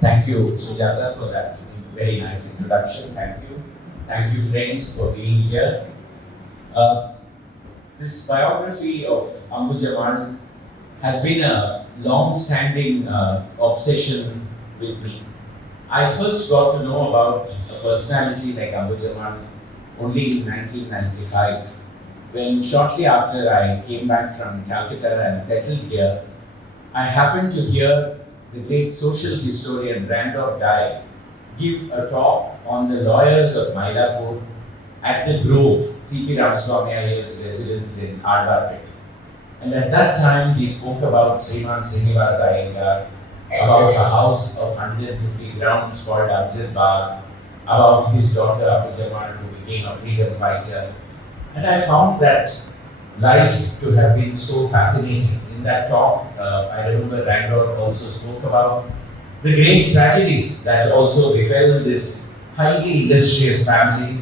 Thank you, Sujata, for that very nice introduction. Thank you. Thank you, friends, for being here. Uh, this biography of Ambujammal has been a long-standing obsession with me. I first got to know about a personality like Ambujammal only in 1995, when shortly after I came back from Calcutta and settled here, I happened to hear the great social historian Randolph Dye give a talk on the lawyers of Mylapore at the Grove, C.P. Ramaswamy Iyer's residence in Alvarpet. And at that time, he spoke about Srinivasa Gandhi, about a house of 150 grounds called Abjad Bagh, about his daughter Ambujammal, who became a freedom fighter. And I found that life to have been so fascinating. In that talk, I remember Randolph also spoke about the great tragedies that also befell this highly illustrious family,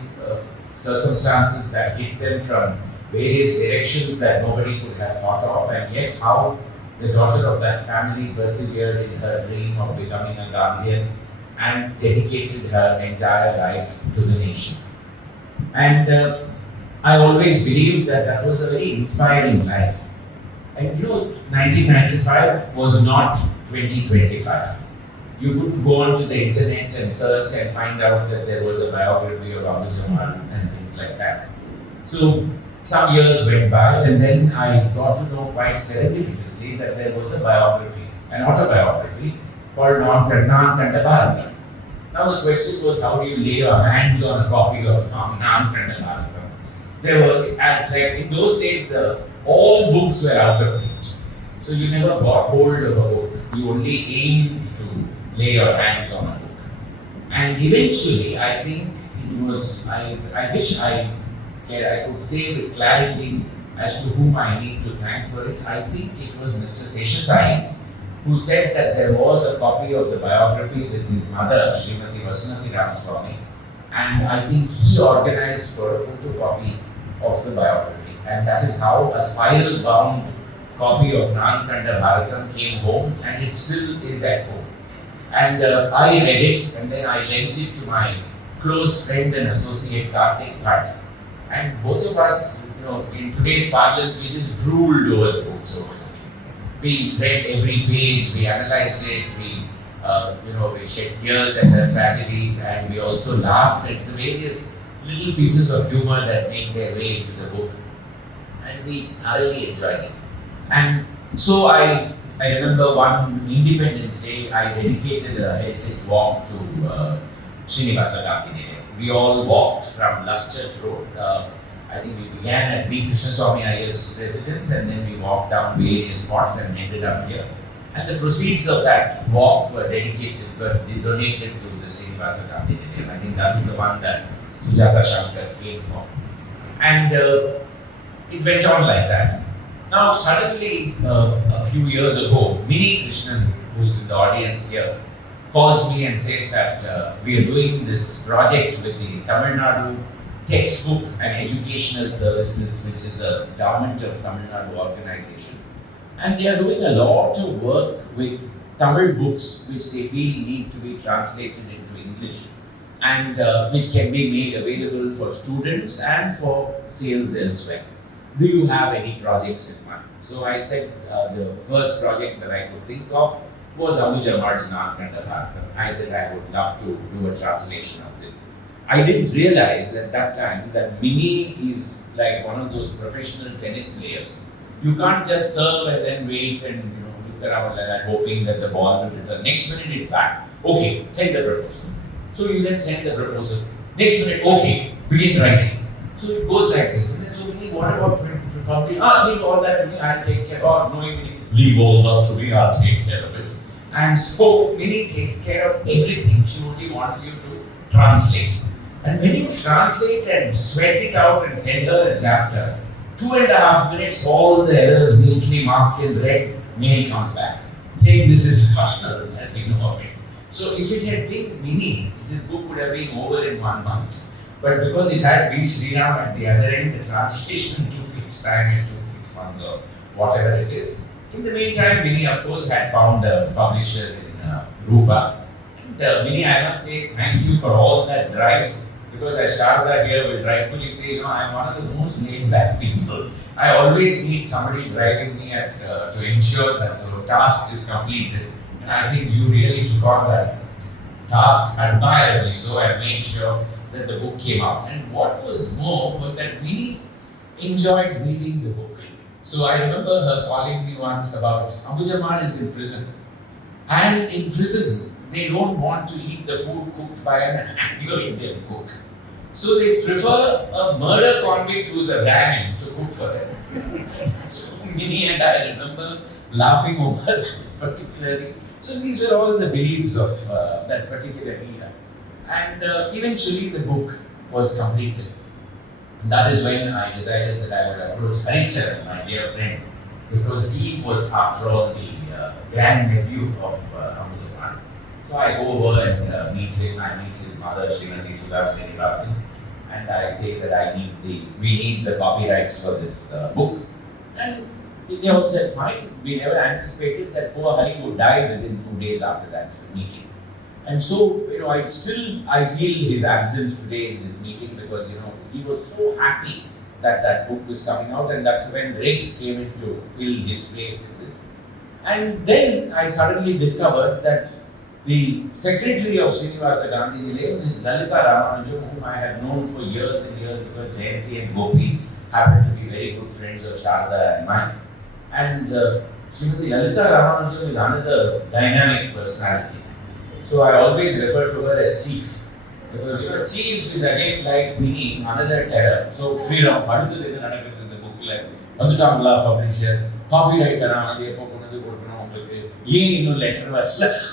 circumstances that hit them from various directions that nobody could have thought of, and yet how the daughter of that family persevered in her dream of becoming a Gandhian and dedicated her entire life to the nation. And I always believed that that was a very inspiring life. And 1995 was not 2025. You couldn't go onto the internet and search and find out that there was a biography of Ambujammal and things like that. So some years went by, and then I got to know quite serendipitously that there was a biography, an autobiography called Naan, Kanda, Bharatham. Now the question was, how do you lay your hands on a copy of Naan, Kanda, Bharatham? There were, as like in those days, all books were out of print. So you never got hold of a book. You only aimed to lay your hands on a book. And eventually, I think it was, I wish I could say with clarity as to whom I need to thank for it. I think it was Mr. Seshasai who said that there was a copy of the biography with his mother, Srimati Ramaswamy, and I think he organized for a photocopy of the biography. And that is how a spiral bound copy of Naan, Kanda, Bharatham came home, and it still is at home. And I read it, and then I lent it to my close friend and associate Karthik Bhatt. And both of us, in today's parlance, we just drooled over the books. We read every page, we analyzed it, we shed tears at her tragedy, and we also laughed at the various little pieces of humor that make their way into the book. And we thoroughly enjoyed it. And so I remember one Independence Day, I dedicated a heritage walk to Srinivasa Gandhi Nilayam. We all walked from Luschurch Road. I think we began at B. Krishnaswamy Iyer's residence, and then we walked down various spots and ended up here. And the proceeds of that walk were donated to the Srinivasa Gandhi Nilayam. I think that's the one that Sujata Shankar came from. And it went on like that. Now suddenly, a few years ago, Mini Krishnan, who's in the audience here, calls me and says that we are doing this project with the Tamil Nadu Textbook and Educational Services, which is a government of Tamil Nadu organization. And they are doing a lot of work with Tamil books which they feel need to be translated into English, and which can be made available for students and for sales elsewhere. Do you have any projects in mind? So I said the first project that I could think of was Ambujammal's Naan, Kanda, Bharatham. I said I would love to do a translation of this. I didn't realize at that time that Mini is like one of those professional tennis players. You can't just serve and then wait and look around like that, hoping that the ball will return. Next minute it's back. Okay, send the proposal. So you then send the proposal. Next minute, okay, begin writing. So it goes like this. And then so we think, what about copy? Leave all that to me, I'll take care of it. No, leave all that to me, I'll take care of it. And so Mini takes care of everything. She only wants you to translate. And when you translate and sweat it out and send her a chapter, 2.5 minutes, all the errors neatly marked in red, mail comes back, saying this is final as we know of it. So if it had been Mini, this book would have been over in 1 month. But because it had B. Sriram at the other end, the translation took its time, it took 6 months or whatever it is. In the meantime, Mini of course had found a publisher in Rupa, And Vinny, I must say thank you for all that drive, because as Sharda here will rightfully say, I'm one of the most laid back people. I always need somebody driving me to ensure that the task is completed. And I think you really took on that task admirably so and made sure that the book came out. And what was more was that we enjoyed reading the book. So I remember her calling me once about Ambujammal is in prison. And in prison, they don't want to eat the food cooked by an Anglo-Indian cook. So they prefer a murder convict who's a Brahmin to cook for them. So Minnie and I remember laughing over that particularly. So these were all the beliefs of that particular era. And eventually the book was completed. And that is when I decided that I would approach Harichan, my dear friend, because he was, after all, the grandnephew of Ambujammal. So I go over and meet him. I meet his mother, Srinivasa, and I say that we need the copyrights for this book. And they all said, fine. We never anticipated that poor Hari would die within 2 days after that meeting. And so, I feel his absence today in this meeting because, he was so happy that that book was coming out, and that's when Rex came in to fill his place in this. And then I suddenly discovered that the secretary of Srinivasa Gandhi Nilayam is Lalita Ramanujam, whom I had known for years and years because Jayanti and Gopi happened to be very good friends of Sharda and mine. And Srimati Lalita Ramanujam is another dynamic personality. So I always refer to her as Chief. Because, Chief is again like being another terror. So Sriram V in the book, like Ambujammal publisher, copywriter, letter.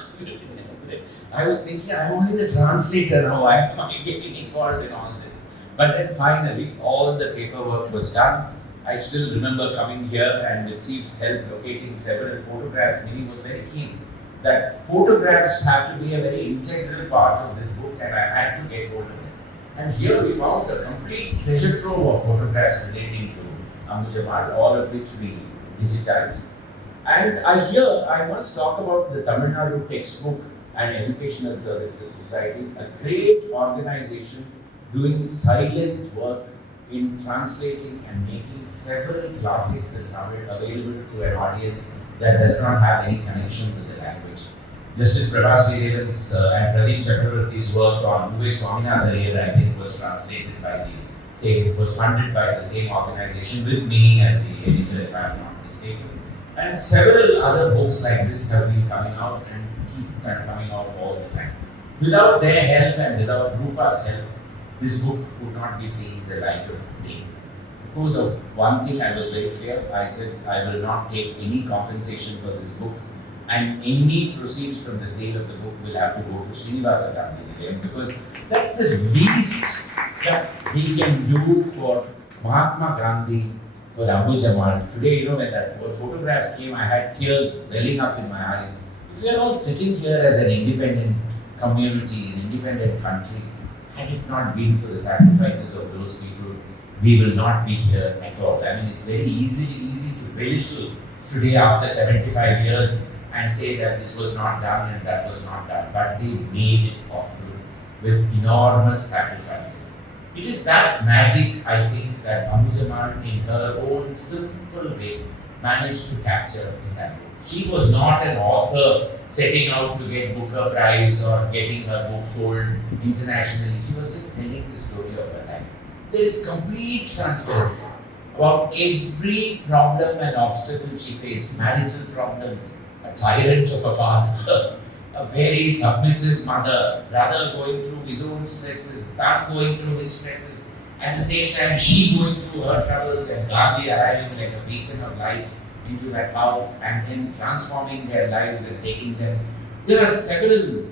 I was thinking, I'm only the translator now, why am I getting involved in all this? But then finally, all the paperwork was done. I still remember coming here and with Chief's help locating several photographs. Minnie was very keen that photographs have to be a very integral part of this book, and I had to get hold of them. And here we found a complete treasure trove of photographs relating to Ambujammal, all of which we digitized. And I must talk about the Tamil Nadu Textbook and Educational Services Society, a great organization doing silent work in translating and making several classics in Tamil available to an audience that does not have any connection with the language. Justice Prabhas Devan's and Pradeep Chakravarti's work on Uwe Swaminathan, I think, was translated by was funded by the same organization with me as the editor, if I am not mistaken. And several other books like this have been coming out and keep coming out all the time. Without their help and without Rupa's help, this book would not be seeing the light of day. Because of one thing I was very clear, I said I will not take any compensation for this book, and any proceeds from the sale of the book will have to go to Srinivasa Gandhi Nilayam, because that's the least that we can do for Mahatma Gandhi, for Ambujammal. Today, when that photographs came, I had tears welling up in my eyes. If we are all sitting here as an independent community, an independent country, had it not been for the sacrifices of those people, we will not be here at all. I mean, it's very easy to belittle today after 75 years and say that this was not done and that was not done. But they made it possible with enormous sacrifices. It is that magic, I think, that Ambujammal, in her own simple way, managed to capture in that book. She was not an author setting out to get Booker Prize or getting her book sold internationally. She was just telling the story of her life. There is complete transparency about every problem and obstacle she faced. Marital problems, a tyrant of a father, a very submissive mother, brother going through his own stresses, son going through his stresses, at the same time she going through her troubles, and Gandhi arriving like a beacon of light into that house and then transforming their lives and taking them. There are several,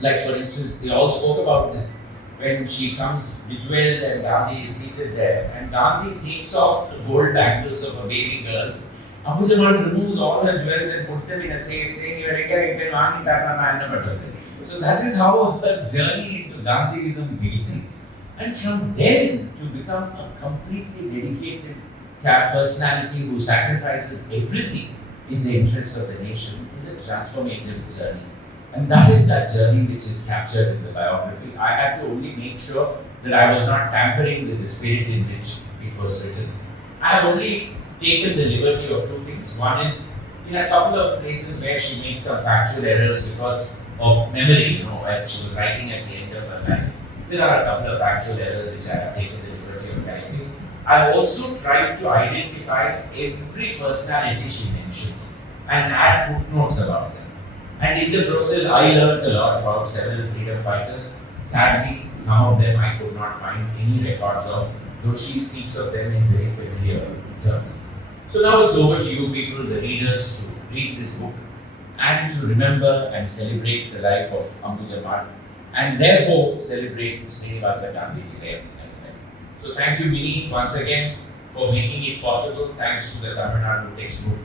like for instance, they all spoke about this when she comes bejeweled and Gandhi is seated there, and Gandhi takes off the gold bangles of a baby girl. Ambujammal removes all her jewels and puts them in a safe, saying, so that is how her journey into Gandhiism begins. And from then to become a completely dedicated personality who sacrifices everything in the interest of the nation is a transformative journey. And that is that journey which is captured in the biography. I had to only make sure that I was not tampering with the spirit in which it was written. I have only taken the liberty of two things. One is in a couple of places where she makes some factual errors because of memory, when she was writing at the end of her life. There are a couple of factual errors which I have taken the liberty of correcting. I also tried to identify every personality she mentions and add footnotes about them. And in the process, I learned a lot about several freedom fighters. Sadly, some of them I could not find any records of, though she speaks of them in very familiar terms. So now it's over to you people, the readers, to read this book and to remember and celebrate the life of Ambujammal, and therefore celebrate Srinivasa Gandhi Nilayam as well. So thank you, Mini, once again for making it possible. Thanks to the Tamil Nadu Textbook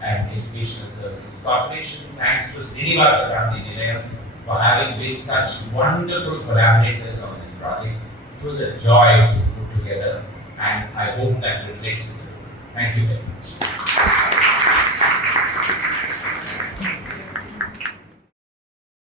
and Educational Services Corporation. Thanks to Srinivasa Gandhi Nilayam for having been such wonderful collaborators on this project. It was a joy to put together, and I hope that reflects in the book. Thank you very much.